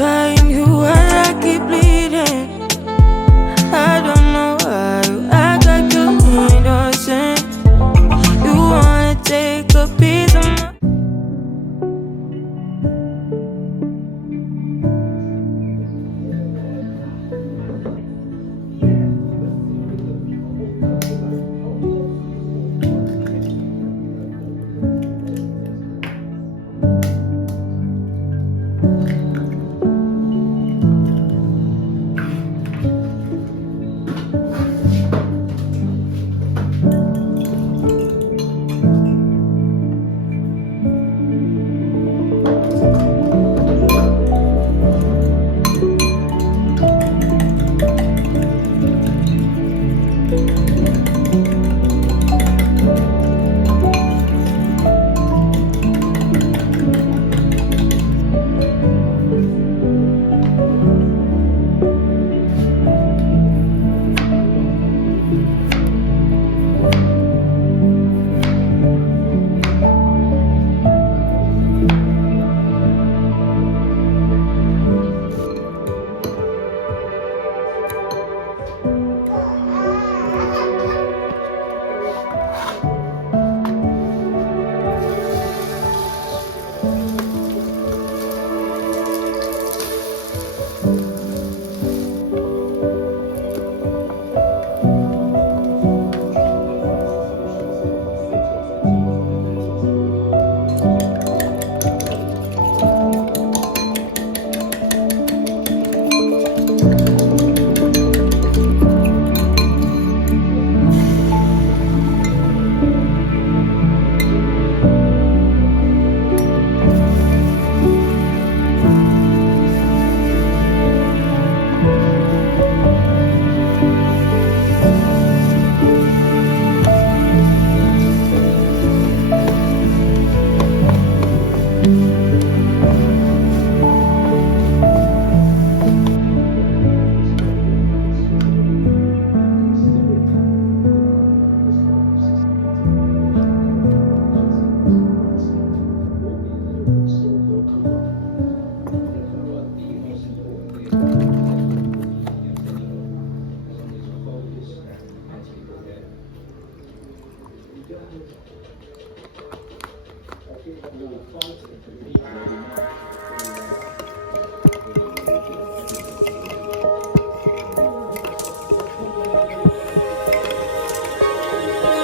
trying you while I keep bleeding. I don't know why you act like you innocent. You wanna take a piece of my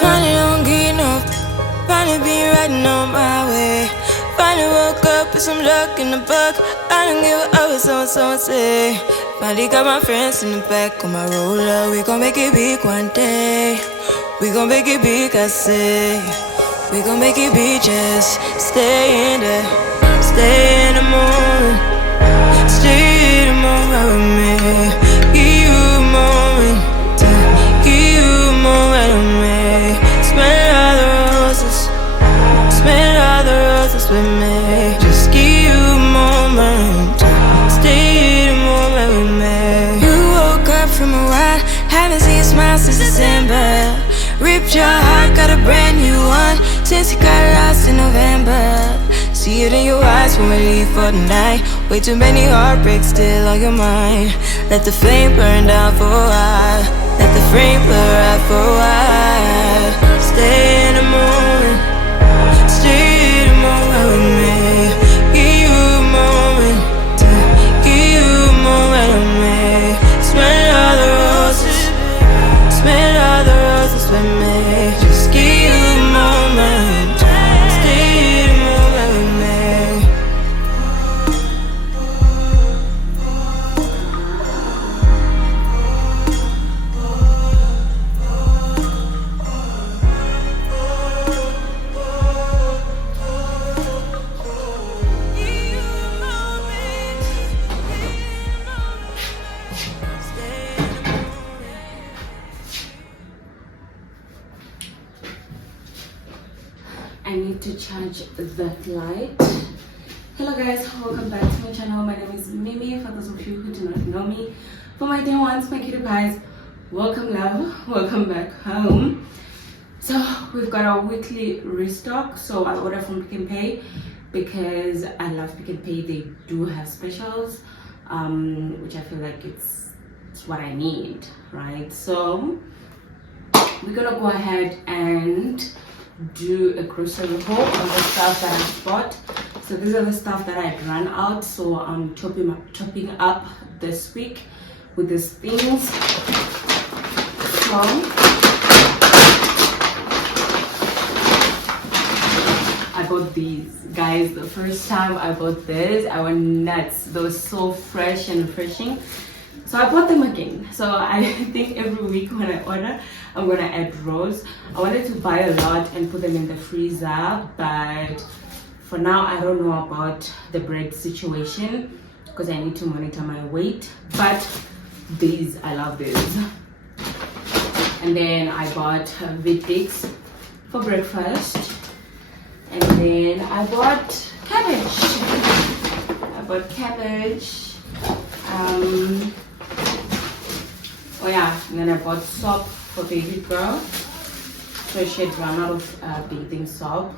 finally don't get enough. Finally been riding on my way. Finally woke up with some luck in the book. I don't give a what someone say. Finally got my friends in the back of my roller. We gon' make it big one day. We gon' make it big, I say. We gon' make it big, just stay in there. Stay in the moment. Stay in the moment with me. Give you a moment. Give you a moment with me. Smell all the roses. Smell all the roses with me. Just give you a moment. Stay in the moment with me. You woke up from a ride. Haven't seen you smile since December. Ripped your heart, got a brand new one since you got lost in November. See it in your eyes when we leave for the night. Way too many heartbreaks still on your mind. Let the flame burn down for a while. Let the flame blur out for a while. Stay in the moment. Stay in the moment with me. Give you a moment. Give you a moment with me. Smell all the roses. Smell all the roses with me. Just give you a moment. Stay in the moment with me. I need to charge that light. Hello guys, welcome back to my channel. My name is Mimi, for those of you who do not know me. For my dear ones, my cutie pies, welcome love, welcome back home. So we've got our weekly restock, so I order from Pick and Pay. because I love Pick and Pay. They do have specials, which I feel like it's what I need, right? So we're gonna go ahead and do a grocery haul on the stuff that I bought. So these are the stuff that I ran out, so I'm chopping up this week with these things. So I bought these, guys. The first time I bought this, I went nuts. They were so fresh and refreshing, so I bought them again. So I think every week when I order, I'm gonna add rolls. I wanted to buy a lot and put them in the freezer, but for now I don't know about the bread situation because I need to monitor my weight. But these, I love these. And then I bought Vitix for breakfast. And then I bought cabbage. Oh yeah, and then I bought soap for baby girl. So she had run out of bathing soap.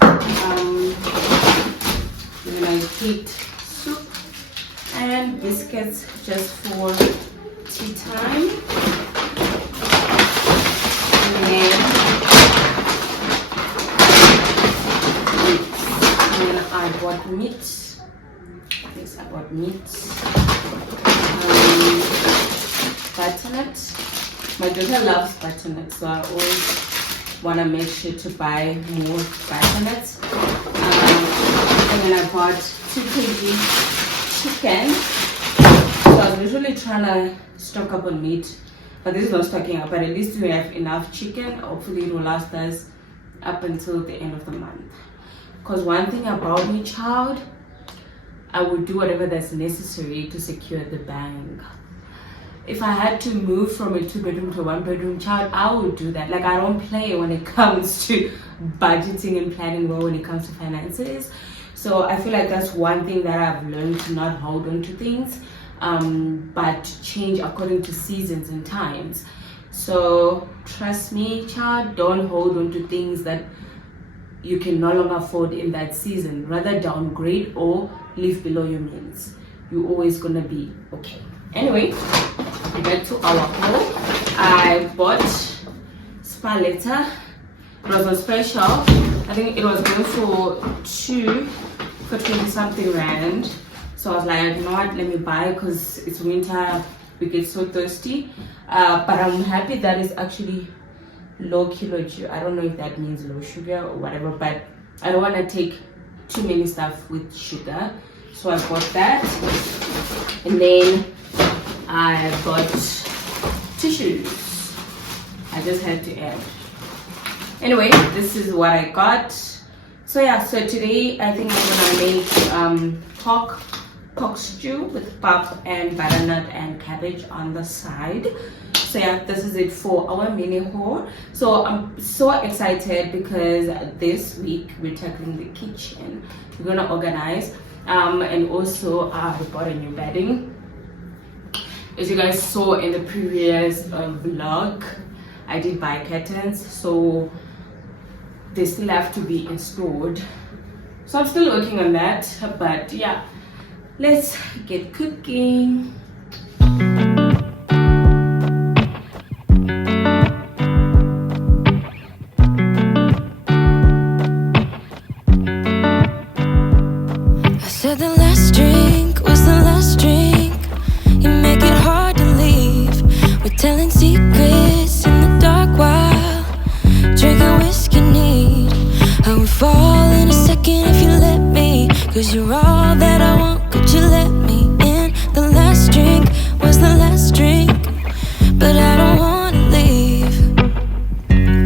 And then I heat soup and biscuits just for tea time. And then I bought meat. Yes, I bought meat. Butternut. My daughter loves butternut, so I always want to make sure to buy more butternuts. And then I bought 2 kg chicken. So I was usually trying to stock up on meat, but this is not stocking up. But at least we have enough chicken. Hopefully it will last us up until the end of the month. Because one thing about me, child, I would do whatever that's necessary to secure the bank. If I had to move from a 2-bedroom to a 1-bedroom, child, I would do that. Like, I don't play when it comes to budgeting and planning well when it comes to finances. So I feel like that's one thing that I've learned, to not hold on to things, but change according to seasons and times. So trust me, child, don't hold on to things that you can no longer afford in that season. Rather downgrade or live below your means. You're always gonna be okay. Anyway, back to our haul. I bought spaletta. It was on special. I think it was going for 2 for 20 something rand. So I was like, you know what, let me buy, because it's winter, we get so thirsty. But I'm happy that it's actually low kilojoule. I don't know if that means low sugar or whatever, but I don't want to take too many stuff with sugar, so I bought that. And then I bought tissues. I just had to add. Anyway, this is what I got. So yeah, so today I think I'm gonna make pork stew with pap and butternut and cabbage on the side. So yeah, this is it for our mini haul. So I'm so excited because this week we're tackling the kitchen. We're gonna organize, and also I bought a new bedding. As you guys saw in the previous vlog, I did buy curtains, so they still have to be installed. So I'm still working on that, but yeah, let's get cooking. Said the last drink was the last drink. You make it hard to leave. We're telling secrets in the dark while drinking whiskey neat. I would fall in a second if you let me, 'cause you're all that I want. Could you let me in? The last drink was the last drink, but I don't wanna leave.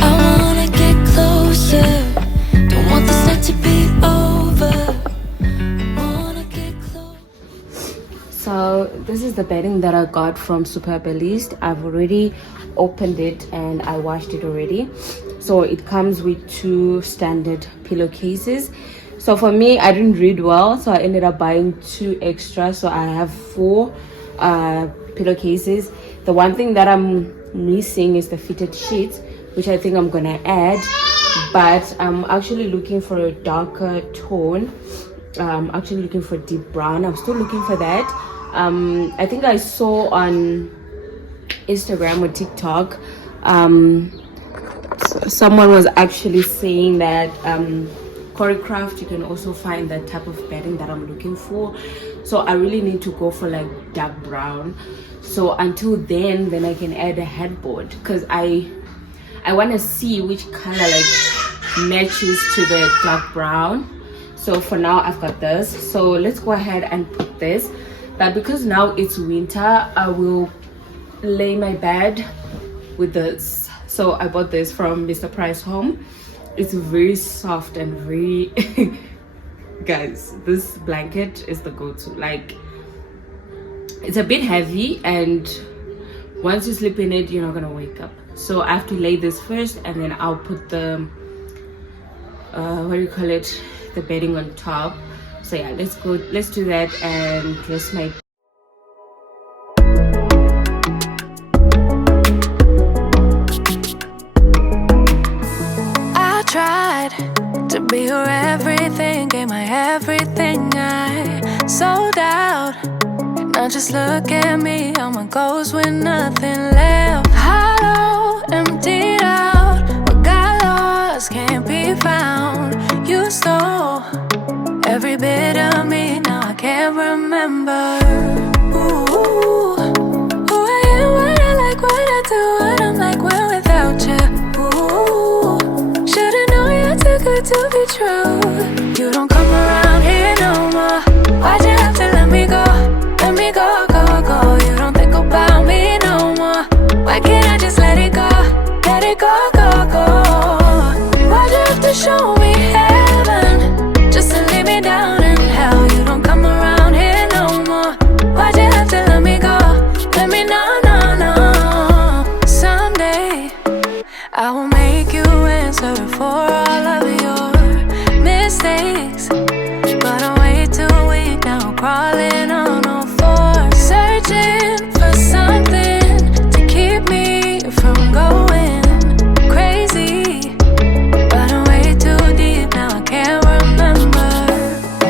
I wanna get closer. Don't want this night to be over. So this is the bedding that I got from Superbalist. I've already opened it and I washed it already. So it comes with 2 standard pillowcases. So for me, I didn't read well, so I ended up buying 2 extra. So I have 4 pillowcases. The one thing that I'm missing is the fitted sheets, which I think I'm gonna add. but I'm actually looking for a darker tone. I'm actually looking for deep brown. I'm still looking for that. I think I saw on Instagram or TikTok, someone was actually saying that Choreographed, you can also find that type of bedding that I'm looking for. So I really need to go for like dark brown. So until then I can add a headboard, because I want to see which color like matches to the dark brown. So for now I've got this, so let's go ahead and put this. But because now it's winter, I will lay my bed with this. So I bought this from Mr. Price Home. It's very soft and very guys, this blanket is the go-to. Like, it's a bit heavy, and once you sleep in it, you're not gonna wake up. So I have to lay this first, and then I'll put the what do you call it, the bedding on top. So yeah, let's do that and dress my To be your everything, gave my everything, I sold out. Now just look at me, all my goals with nothing left. Hollow, emptied out, what got lost can't be found. You stole every bit of me, now I can't remember. Ooh, who I am, what I like, what I do, what I'm like when without you. Ooh, should've known you're too good to be true. You don't come around here no more. Why'd you have to let me go? Let me go, go, go. You don't think about me no more. Why can't I just let it go? Let it go, go, go. Why'd you have to show me heaven just to leave me down in hell? You don't come around here no more. Why'd you have to let me go? Let me know, no, no. Someday I will make you answer for all of your mistakes, but I'm way too weak now, crawling on all fours, searching for something to keep me from going crazy. But I'm way too deep now, I can't remember.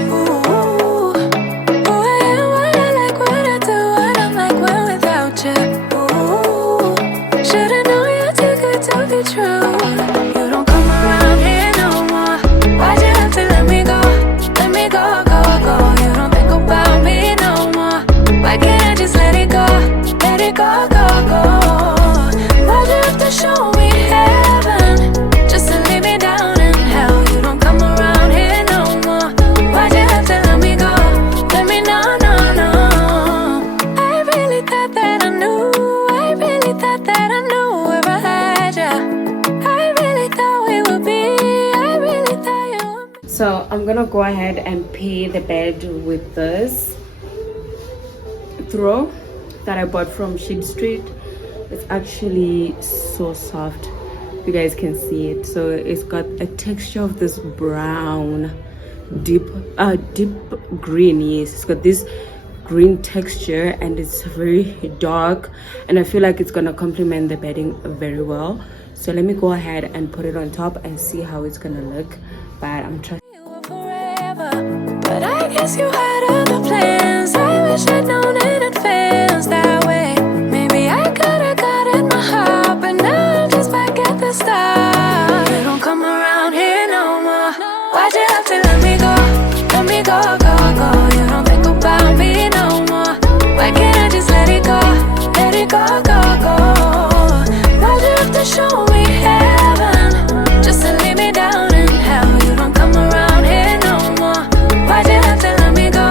Ooh, who I am, what I like, what I do, what I'm like when without you. Ooh, should've known you're too good to be true. You don't come around here no more. Why'd you have to let me go? Let me go, go, go. You don't think about me no more. Why can't I just let it go? Let it go, go, go. Why'd you have to show me heaven just to leave me down in hell? You don't come around here no more. Why'd you have to let me go? Let me know, no, no. I really thought that I knew. I really thought that I knew where I had you. I really thought we would be. I really thought you would be. So I'm gonna go ahead and pair the bed with this throw that I bought from Sheet Street. It's actually so soft, you guys can see it. So it's got a texture of this brown deep green. Yes, it's got this green texture, and it's very dark, and I feel like it's gonna complement the bedding very well. So let me go ahead and put it on top and see how it's gonna look. But I'm trying. You were forever, but I guess you had other plans. I wish I'd known in advance that way. Maybe I could've gotten my heart, but now I'm just back at the start. You don't come around here no more. Why'd you have to let me go? Let me go, go, go. You don't think about me no more. Why can't I just let it go? Let it go, go, go. Why'd you have to show me heaven just to leave me down in hell? You don't come around here no more. Why'd you have to let me go?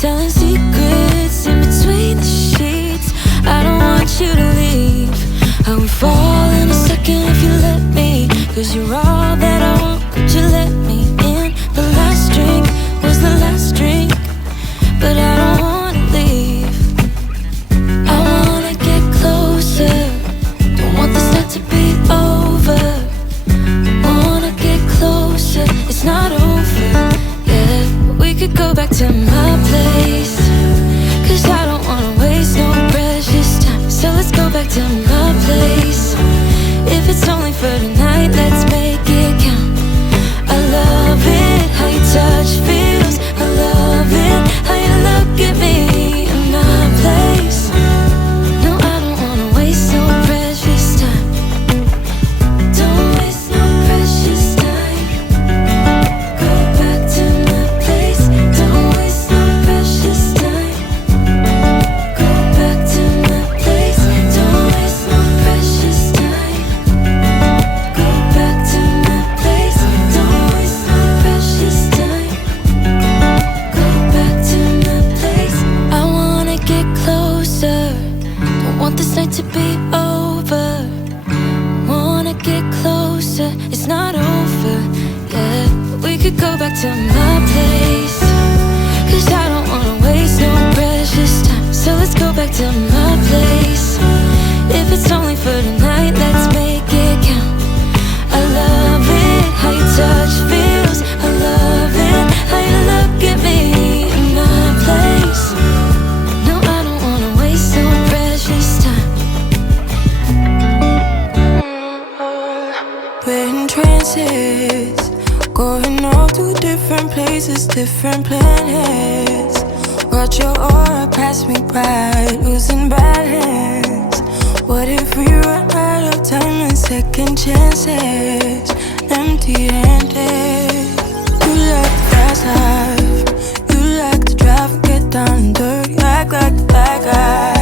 telling secrets in between the sheets. I don't want you to leave. I would fall in a second if you let me, 'cause you're all that I want, could you let me in? The last drink was the last drink, but I don't wanna leave. I wanna get closer, don't want this night to be over. Wanna get closer, it's not over, yeah. We could go back to my place, 'cause I don't wanna waste no precious time. So let's go back to my place. If it's only for tonight, let's make it count. I love it, how your touch feels. I love it, how you look at me in my place. No, I don't wanna waste no precious time. Don't waste no precious time. Go back to my place. Don't waste no precious time. Go back to my place. Don't waste no precious time. Go back to my place. Don't waste no precious time. Go back to my place. I wanna get closer, don't want this night to be over. Wanna get closer, it's not over, yeah. We could go back to my place, 'cause I don't wanna waste no precious time. So let's go back to my place. If it's only for tonight, let's make it count. I love it, how your touch feels. I love it, how you look at me in my place. No, I don't wanna waste no precious time. We're in trances, going off to different places, different planets. Watch your aura pass me by, losing balance. What if we run out of time and second chances? Empty-handed. You like the fast life, you like to drive and get down and dirty, act like the bad guy.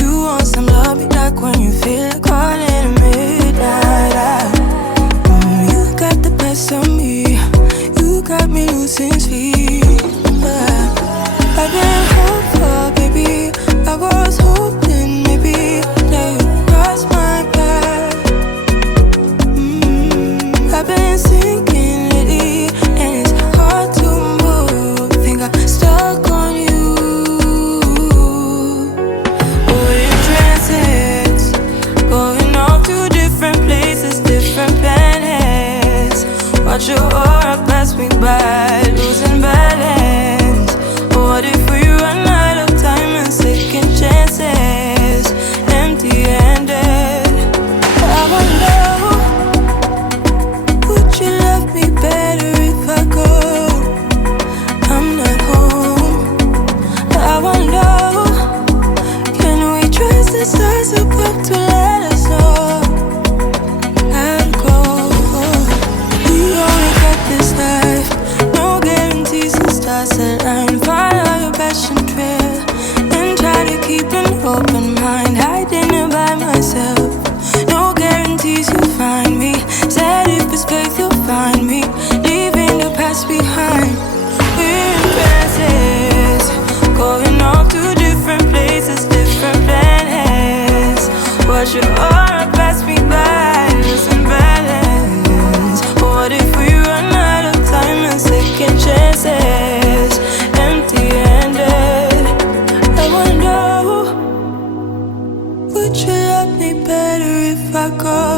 You want some love, be like when you feel like caught in the midnight. You got the best of me, you got me losing sleep. I've been hopeful, baby, I was hoping maybe that you'd cross my path. I've been sinking lately, and it's hard to move. Think I'm stuck on you. We're in trances, going off to different places, different planets. Watch your aura pass me by, losing balance. What if we run out of time and second chances? Empty-handed. I wonder, would you love me better if I go? I'm not home. I wonder, can we trust the stars above to let us know how to go? We only got this life, no guarantees and stars align. Follow your passion trail and try to keep an open mind, hiding it by myself. No guarantees you'll find me. Said if it's faith you'll find me, leaving the past behind. We're in trances, going off to different places, different planets. Watch your aura pass me by, losing balance. What if we run out of time and second chances? Empty-handed. I wonder, would you love me better if I go?